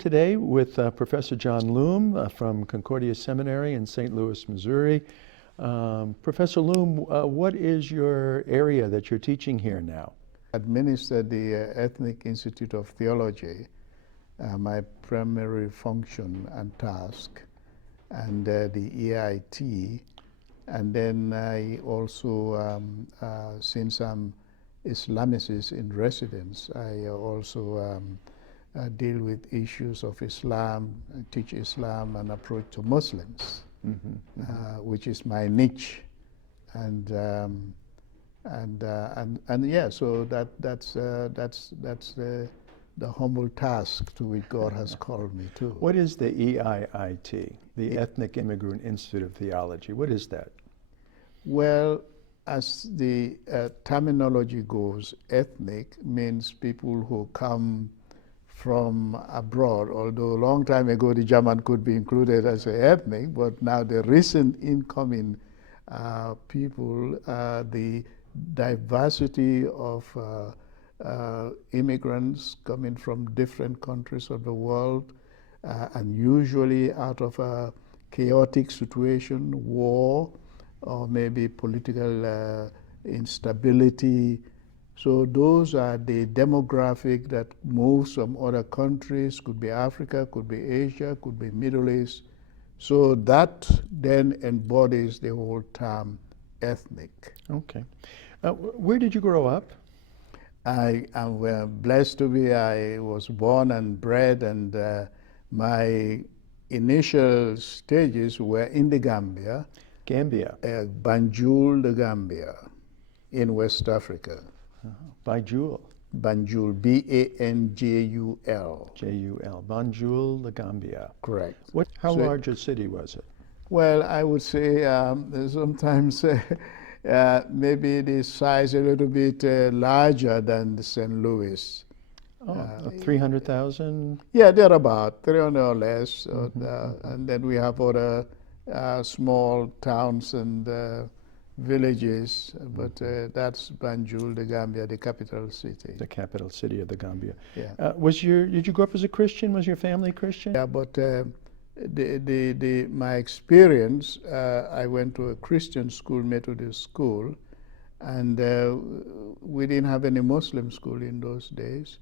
Today with Professor John Loum from Concordia Seminary in St. Louis, Missouri. Professor Loum, what is your area that you're teaching here now? Administer the Ethnic Institute of Theology, my primary function and task, and the EIIT. And then I also, since I'm Islamicist in residence, I also deal with issues of Islam, teach Islam and approach to Muslims, which is my niche, and yeah, so that's the humble task to which God has called me to. What is the EIIT, the Ethnic Immigrant Institute of Theology? What is that? Well, as the terminology goes, ethnic means people who come from abroad, although a long time ago the German could be included as an ethnic, but now the recent incoming people, the diversity of immigrants coming from different countries of the world, and usually out of a chaotic situation, war, or maybe political instability. So those are the demographic that moves from other countries, could be Africa, could be Asia, could be Middle East. So that then embodies the whole term ethnic. Okay. Where did you grow up? I am blessed to be, I was born and bred, and my initial stages were in the Gambia. Gambia? Banjul, the Gambia, in West Africa. Banjul. Banjul, B-A-N-J-U-L. J-U-L. Banjul, the Gambia. Correct. How large a city was it? Well, I would say sometimes maybe the size a little bit larger than St. Louis. 300,000? Yeah, they're about 300 or less. And then we have other small towns and villages, but that's Banjul, the Gambia, the capital city. The capital city of the Gambia. Yeah. Did you grow up as a Christian? Was your family Christian? Yeah, but my experience, I went to a Christian school, Methodist school, and we didn't have any Muslim school in those days,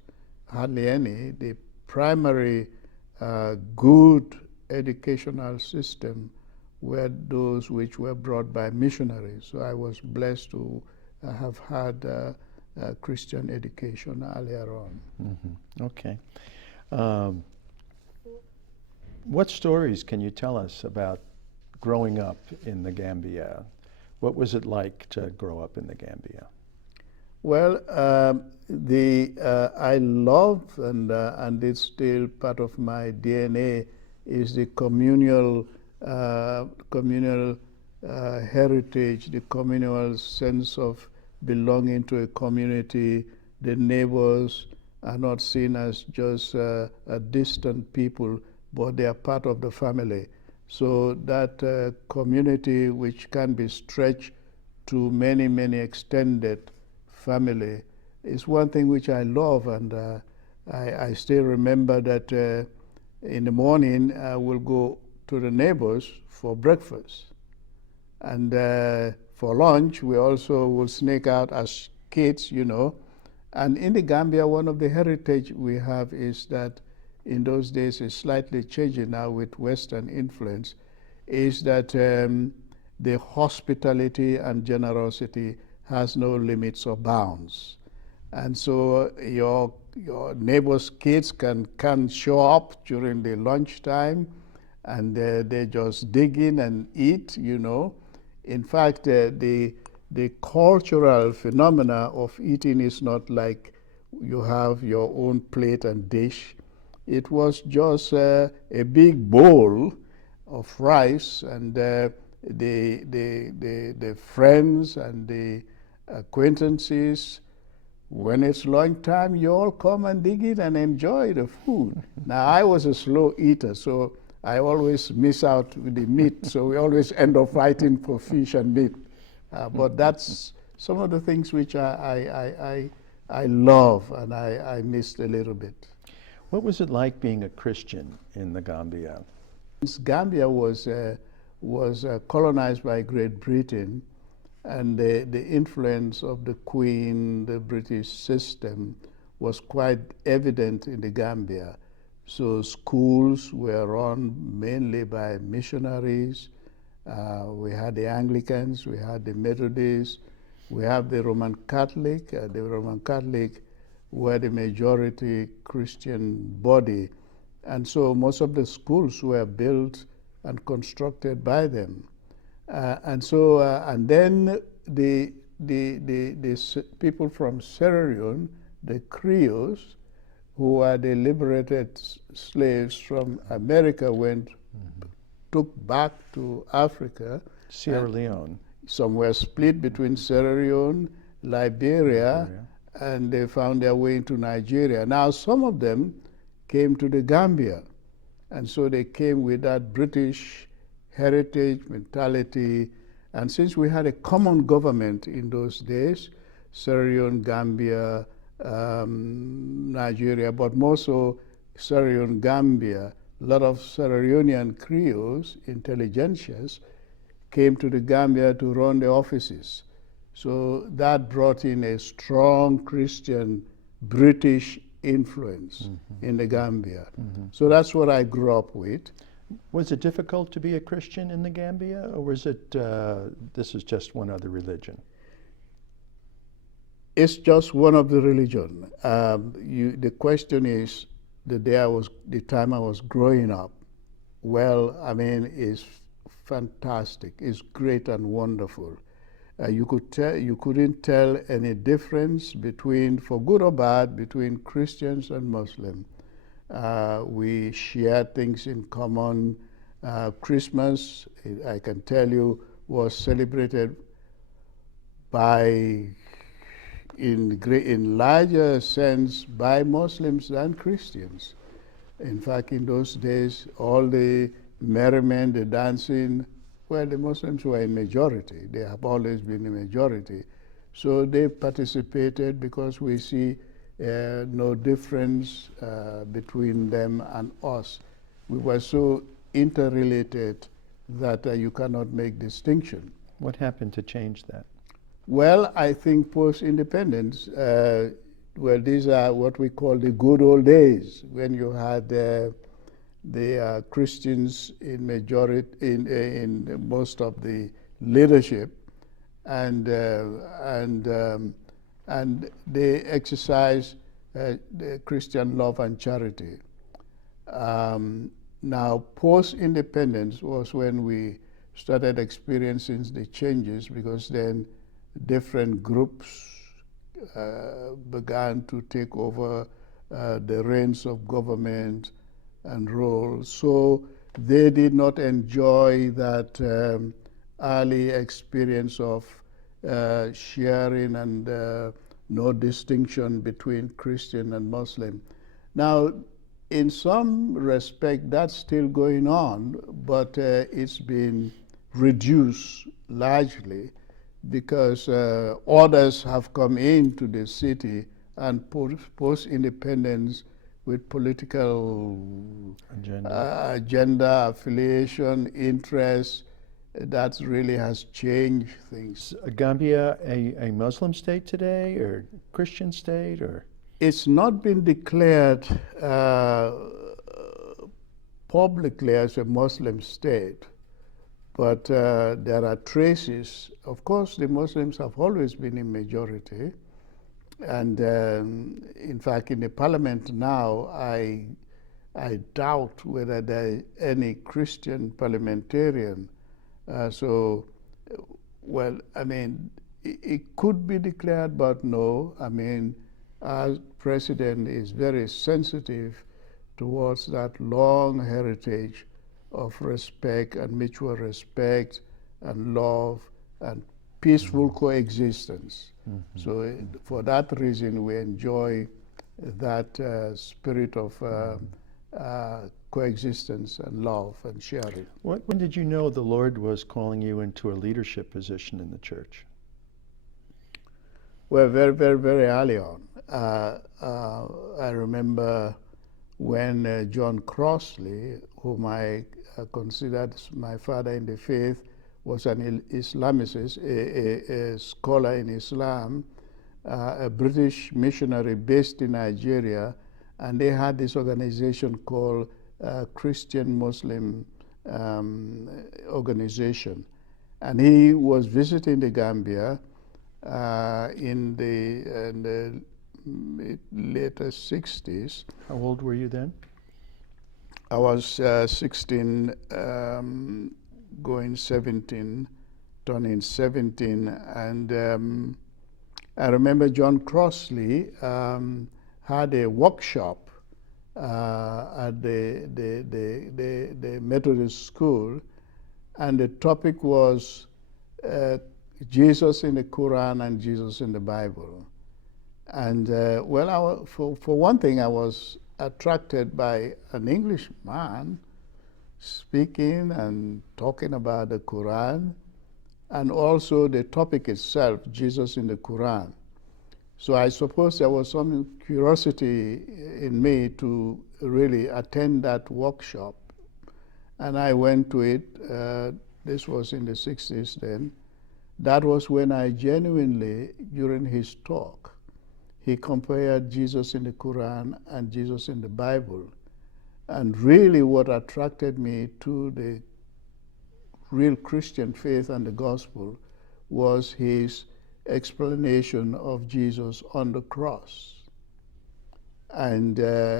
hardly any. The primary good educational system were those which were brought by missionaries. So I was blessed to have had Christian education earlier on. Okay. What stories can you tell us about growing up in the Gambia? What was it like to grow up in the Gambia? Well, I love, and it's still part of my DNA, is the communal heritage, the communal sense of belonging to a community. The neighbors are not seen as just a distant people, but they are part of the family. So that community, which can be stretched to many, many extended family, is one thing which I love. And I still remember that in the morning I will go to the neighbors for breakfast. And for lunch, we also will sneak out as kids, you know. And in the Gambia, one of the heritage we have is that in those days, it's slightly changing now with Western influence, is that the hospitality and generosity has no limits or bounds. And so your neighbors' kids can show up during the lunchtime, and they just dig in and eat, you know. In fact, the cultural phenomena of eating is not like you have your own plate and dish. It was just a big bowl of rice, and the friends and the acquaintances, when it's lunchtime, you all come and dig it and enjoy the food. Now, I was a slow eater, so I always miss out with the meat, so we always end up fighting for fish and meat. But that's some of the things which I love and I missed a little bit. What was it like being a Christian in the Gambia? Gambia was colonized by Great Britain, and the influence of the Queen, the British system, was quite evident in the Gambia. So schools were run mainly by missionaries. We had the Anglicans, we had the Methodists, we have the Roman Catholic. The Roman Catholic were the majority Christian body. And so most of the schools were built and constructed by them. And then the people from Sierra Leone, the Creoles, who were the liberated slaves from America, took back to Africa. Sierra Leone. Some were split between Sierra Leone, Liberia, and they found their way into Nigeria. Now, some of them came to the Gambia, and so they came with that British heritage mentality. And since we had a common government in those days, Sierra Leone, Gambia, Nigeria, but more so Sierra Leone, Gambia, a lot of Sierra Leonean Creoles, intelligentsias, came to the Gambia to run the offices. So that brought in a strong Christian British influence in the Gambia. So that's what I grew up with. Was it difficult to be a Christian in the Gambia, or was it, this is just one other religion? It's just one of the religion. The question is, the time I was growing up, well, I mean, it's fantastic. It's great and wonderful. You couldn't tell any difference between, for good or bad, between Christians and Muslims. We share things in common. Christmas, I can tell you, was celebrated in larger sense by Muslims than Christians. In fact, in those days, all the merriment, the dancing, well, the Muslims were in majority. They have always been a majority. So they participated because we see no difference between them and us. We were so interrelated that you cannot make distinction. What happened to change that? Well, I think post-independence, these are what we call the good old days, when you had the Christians in majority in most of the leadership, and they exercise the Christian love and charity. Now, post-independence was when we started experiencing the changes, because then different groups began to take over the reins of government and role. So they did not enjoy that early experience of sharing and no distinction between Christian and Muslim. Now, in some respect, that's still going on, but it's been reduced largely because others have come into the city, and post-independence with political agenda, affiliation, interest, that really has changed things. Is Gambia a Muslim state today, or Christian state, or? It's not been declared publicly as a Muslim state, but there are traces. Of course, the Muslims have always been in majority, and in fact, in the parliament now, I doubt whether there is any Christian parliamentarian. Well, I mean, it could be declared, but no. I mean, our president is very sensitive towards that long heritage of respect and mutual respect and love and peaceful coexistence. So for that reason, we enjoy that spirit of coexistence and love and sharing. When did you know the Lord was calling you into a leadership position in the church? Well, very, very, very early on. I remember when John Crosley, whom I considered my father in the faith, was an Islamicist, a scholar in Islam, a British missionary based in Nigeria, and they had this organization called Christian Muslim organization. And he was visiting the Gambia in the later 60s. How old were you then? I was 16, going 17, turning 17, and I remember John Crosley had a workshop at the Methodist school, and the topic was Jesus in the Quran and Jesus in the Bible. And well, for one thing, I was attracted by an English man speaking and talking about the Quran, and also the topic itself, Jesus in the Quran. So I suppose there was some curiosity in me to really attend that workshop. And I went to it. This was in the 60s then. That was when I genuinely, during his talk, he compared Jesus in the Quran and Jesus in the Bible. And really what attracted me to the real Christian faith and the gospel was his explanation of Jesus on the cross. And the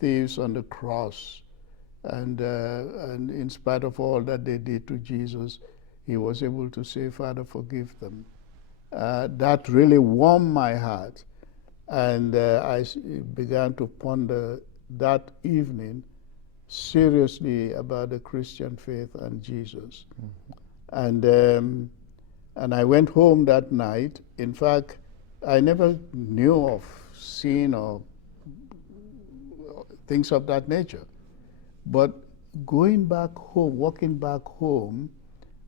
thieves on the cross. And in spite of all that they did to Jesus, he was able to say, Father, forgive them. That really warmed my heart. And I began to ponder that evening seriously about the Christian faith and Jesus. Mm-hmm. And I went home that night. In fact, I never knew of sin or things of that nature. But going back home, walking back home,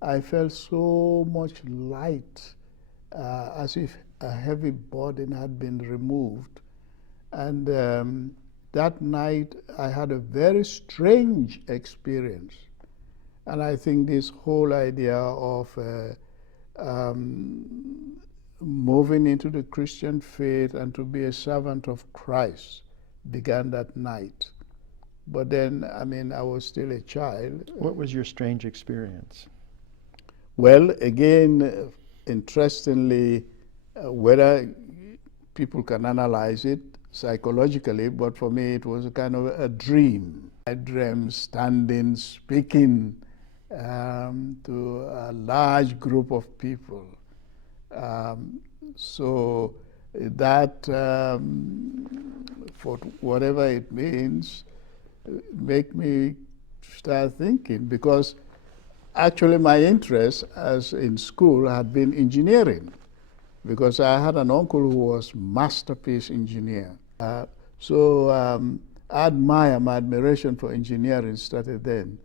I felt so much light, as if a heavy burden had been removed. And that night, I had a very strange experience. And I think this whole idea of moving into the Christian faith and to be a servant of Christ began that night. But then, I mean, I was still a child. What was your strange experience? Well, again, interestingly, whether people can analyze it psychologically, but for me it was a kind of a dream. I dreamed standing, speaking to a large group of people. So that, for whatever it means, make me start thinking, because actually my interest as in school had been engineering, because I had an uncle who was masterpiece engineer. So my admiration for engineering started then.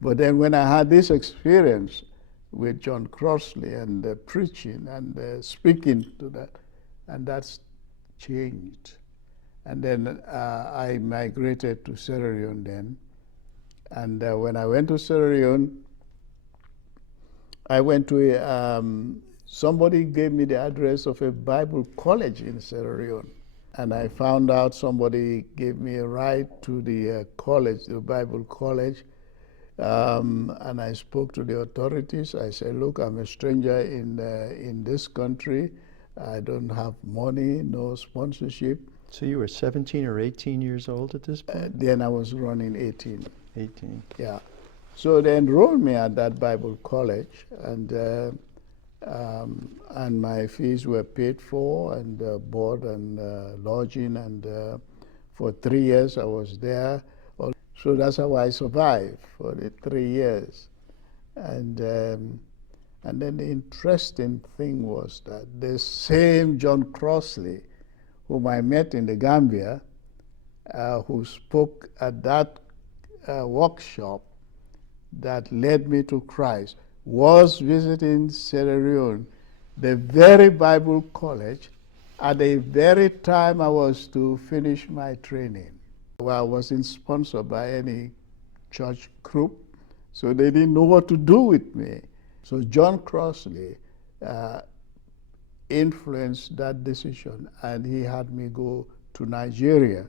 But then when I had this experience with John Crosley and preaching and speaking to that, and that's changed. And then I migrated to Sierra Leone then. And when I went to Sierra Leone, I went to somebody gave me the address of a Bible college in Sierra Leone. And I found out somebody gave me a ride to the college, the Bible college. And I spoke to the authorities. I said, look, I'm a stranger in this country. I don't have money, no sponsorship. So you were 17 or 18 years old at this point? Then I was running 18. 18. Yeah. So they enrolled me at that Bible college, and my fees were paid for, and board and lodging, and for 3 years I was there. So that's how I survived for the 3 years. And then the interesting thing was that the same John Crosley, whom I met in the Gambia, who spoke at that workshop that led me to Christ, was visiting Sierra Leone, the very Bible college at the very time I was to finish my training. Well, I wasn't sponsored by any church group, so they didn't know what to do with me. So John Crosley influenced that decision, and he had me go to Nigeria,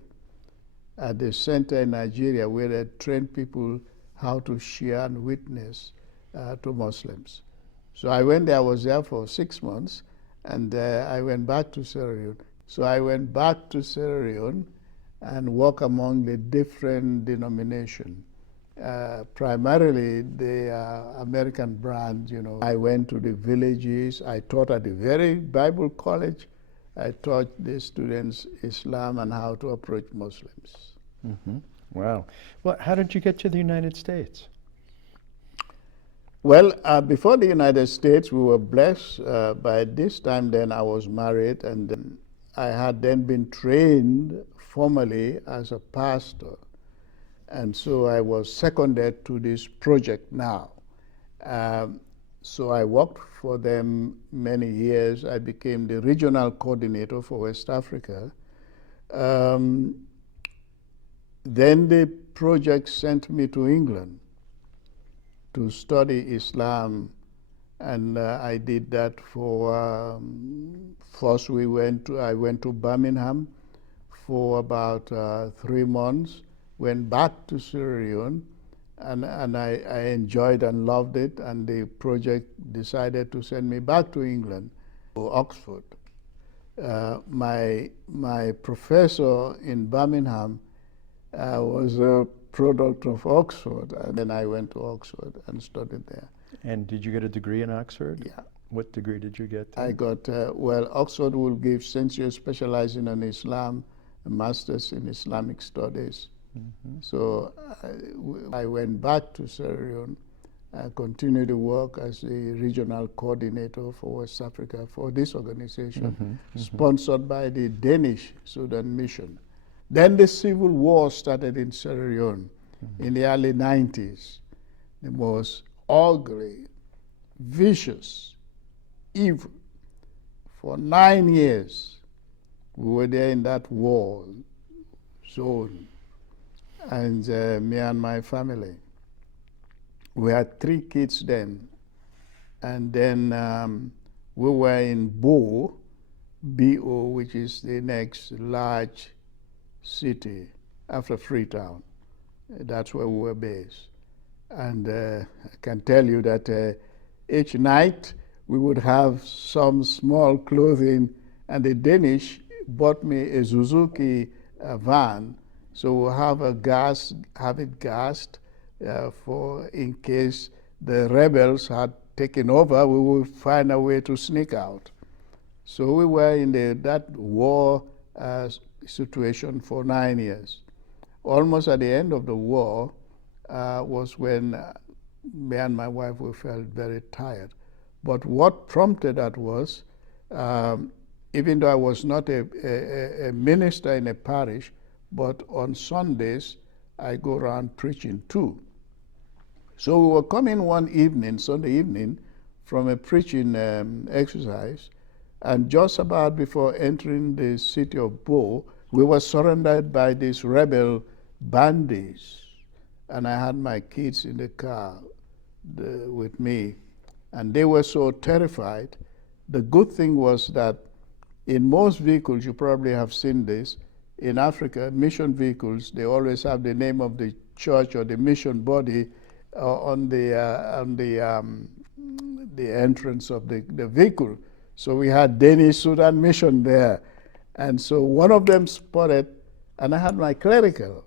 at the center in Nigeria where they train people how to share and witness to Muslims. So I went there, I was there for 6 months, and I went back to Sierra Leone. So I went back to Sierra Leone and worked among the different denominations. Primarily the American brand, you know. I went to the villages. I taught at the very Bible college. I taught the students Islam and how to approach Muslims. Mm-hmm. Wow. Well, how did you get to the United States? Well, before the United States, we were blessed. By this time then I was married, and then I had then been trained formally as a pastor. And so I was seconded to this project now. So I worked for them many years. I became the regional coordinator for West Africa. Then the project sent me to England to study Islam, and I did that for, first I went to Birmingham for about 3 months, went back to Sierra Leone, and I enjoyed and loved it, and the project decided to send me back to England, to Oxford. My professor in Birmingham was a product of Oxford, and then I went to Oxford and studied there. And did you get a degree in Oxford? Yeah. What degree did you get there? I got, well, Oxford will give, since you're specializing in Islam, a master's in Islamic studies. Mm-hmm. So I went back to Sierra Leone and continued to work as the regional coordinator for West Africa for this organization, mm-hmm, mm-hmm. sponsored by the Danish Sudan Mission. Then the civil war started in Sierra Leone, mm-hmm. in the early 90s. The most ugly, vicious, evil. For 9 years, we were there in that war zone. And me and my family, we had 3 kids then. And then we were in Bo, B-O, which is the next large city after Freetown. That's where we were based. And I can tell you that each night we would have some small clothing, and the Danish bought me a Suzuki van, so we'll have it gassed for in case the rebels had taken over, we would find a way to sneak out. So we were in that war situation for 9 years. Almost at the end of the war was when me and my wife, we felt very tired. But what prompted that was, even though I was not a minister in a parish, but on Sundays, I go around preaching too. So we were coming one evening, Sunday evening, from a preaching exercise, and just about before entering the city of Bo, we were surrounded by these rebel bandits, and I had my kids in the car with me, and they were so terrified. The good thing was that in most vehicles, you probably have seen this, in Africa, mission vehicles, they always have the name of the church or the mission body on the entrance of the vehicle. So we had Danish Sudan Mission there. And so one of them spotted, and I had my clerical.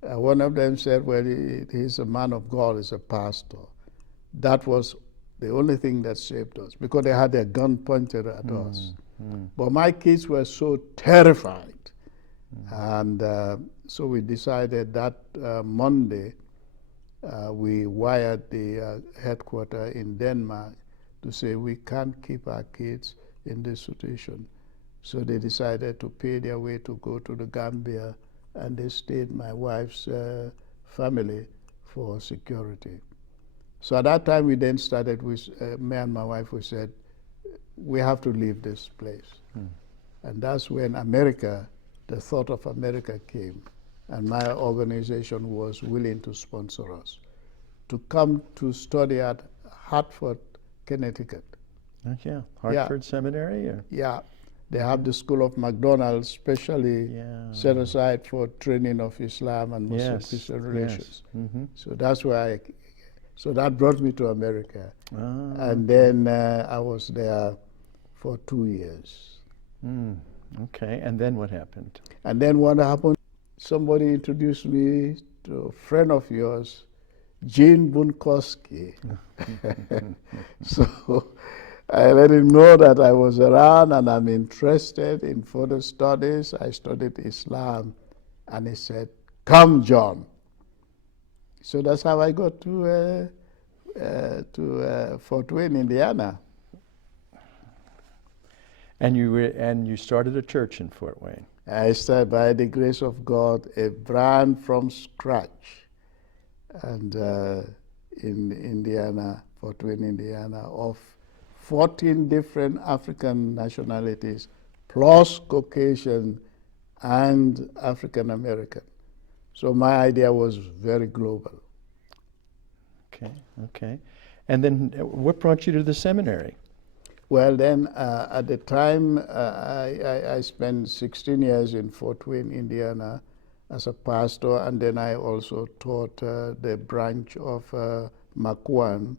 One of them said, well, he's a man of God, he's a pastor. That was the only thing that saved us, because they had their gun pointed at us. But my kids were so terrified. And so we decided that Monday, we wired the headquarters in Denmark to say we can't keep our kids in this situation. So they decided to pay their way to go to the Gambia, and they stayed my wife's family for security. So at that time, we then started with, me and my wife, we said, we have to leave this place. And that's when America, the thought of America came. And my organization was willing to sponsor us to come to study at Hartford, Connecticut. Yeah, Hartford Seminary? Or? Yeah, they have the School of McDonald's specially set aside for training of Islam and Muslim-Christian relations. So that's why so that brought me to America. And then I was there for 2 years. Okay, and then what happened? And then what happened, somebody introduced me to a friend of yours, Gene Bunkowski. So I let him know that I was around and I'm interested in further studies. I studied Islam. And he said, "Come, John." So that's how I got to Fort Wayne, Indiana. And you started a church in Fort Wayne. I started, by the grace of God, a brand from scratch, and in Indiana, Fort Wayne, Indiana, of 14 different African nationalities, plus Caucasian and African American. So my idea was very global. Okay. And then what brought you to the seminary? Well, then, at the time, I spent 16 years in Fort Wayne, Indiana, as a pastor, and then I also taught the branch of Makwan.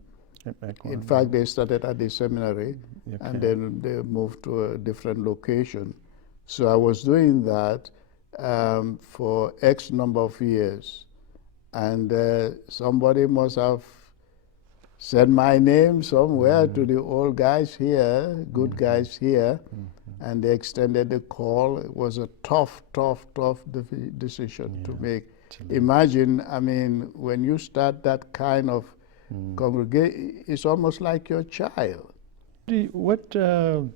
In fact, they started at the seminary, and then they moved to a different location. So I was doing that for X number of years, and somebody must have said my name somewhere to the old guys here, good guys here, and they extended the call. It was a tough decision to make. Imagine, I mean, when you start that kind of congregation, it's almost like your child. What do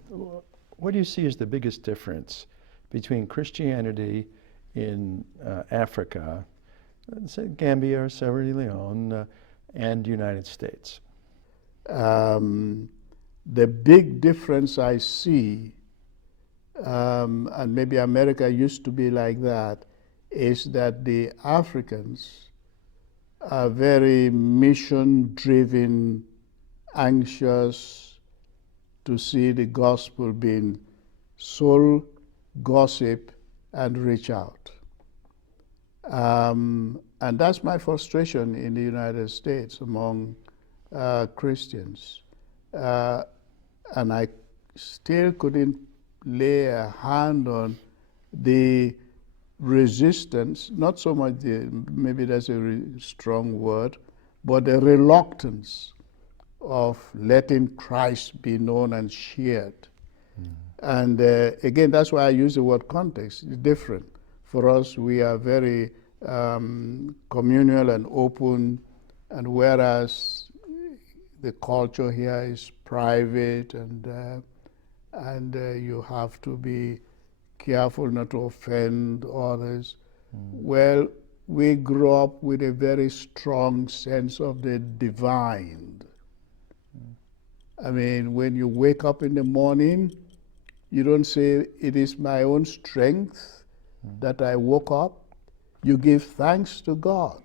you see as the biggest difference between Christianity in Africa, say Gambia or Sierra Leone, and the United States? The big difference I see, and maybe America used to be like that, is that the Africans are very mission-driven, anxious to see the gospel being sold, gossip, and reach out. And that's my frustration in the United States among Christians. And I still couldn't lay a hand on the resistance, not so much maybe that's a strong word, but the reluctance of letting Christ be known and shared. And again, that's why I use the word context. It's different. For us, we are very communal and open, and whereas the culture here is private, and you have to be careful not to offend others. Well, we grew up with a very strong sense of the divine. I mean, when you wake up in the morning, you don't say, "It is my own strength that I woke up." You give thanks to God.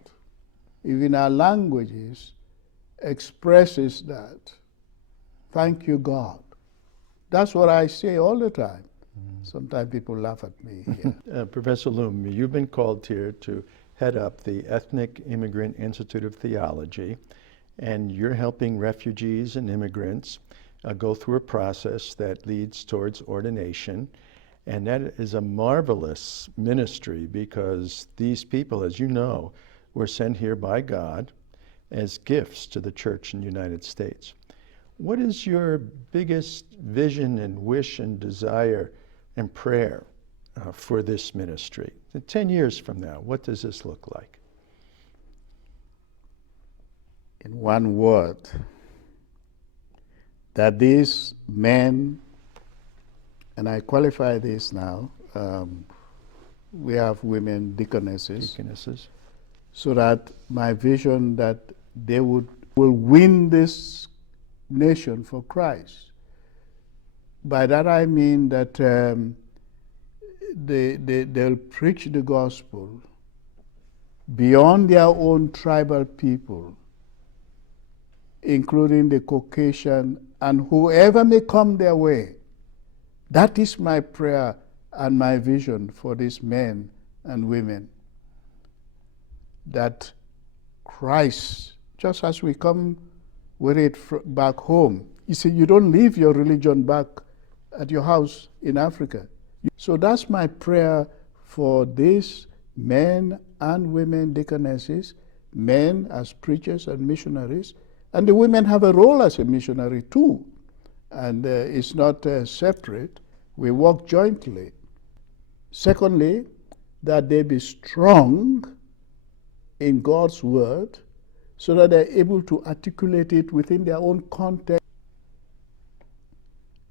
Even our languages expresses that. Thank you, God. That's what I say all the time. Sometimes people laugh at me. Professor Loum, you've been called here to head up the Ethnic Immigrant Institute of Theology, and you're helping refugees and immigrants go through a process that leads towards ordination. And that is a marvelous ministry, because these people, as you know, were sent here by God as gifts to the church in the United States. What is your biggest vision and wish and desire and prayer for this ministry? 10 years from now, what does this look like? In one word, that these men, and I qualify this now, we have women deaconesses. So that my vision that they will win this nation for Christ. By that I mean that they'll preach the gospel beyond their own tribal people, including the Caucasian and whoever may come their way. That is my prayer and my vision for these men and women, that Christ, just as we come with it back home, you see, you don't leave your religion back at your house in Africa. So that's my prayer for these men and women deaconesses, men as preachers and missionaries, and the women have a role as a missionary too. And it's not separate. We work jointly. Secondly, that they be strong in God's word so that they're able to articulate it within their own context.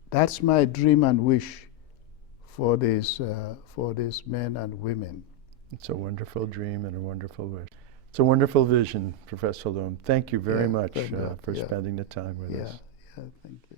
That's my dream and wish for these men and women. It's a wonderful dream and a wonderful wish. It's a wonderful vision, Professor Loum. Thank you very much for spending the time with us. Yeah, thank you.